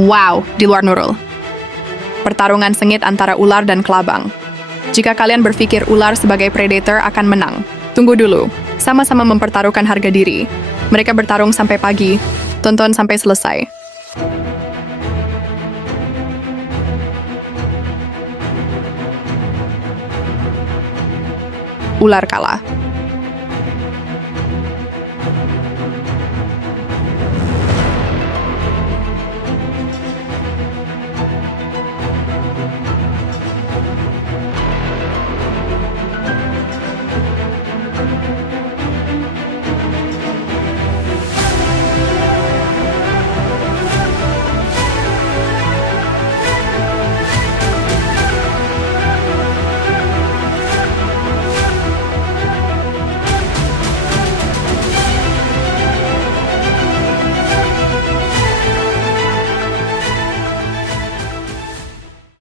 Wow, di luar Nurul. Pertarungan sengit antara ular dan kelabang. Jika kalian berpikir ular sebagai predator akan menang, tunggu dulu. Sama-sama mempertaruhkan harga diri. Mereka bertarung sampai pagi. Tonton sampai selesai. Ular kalah.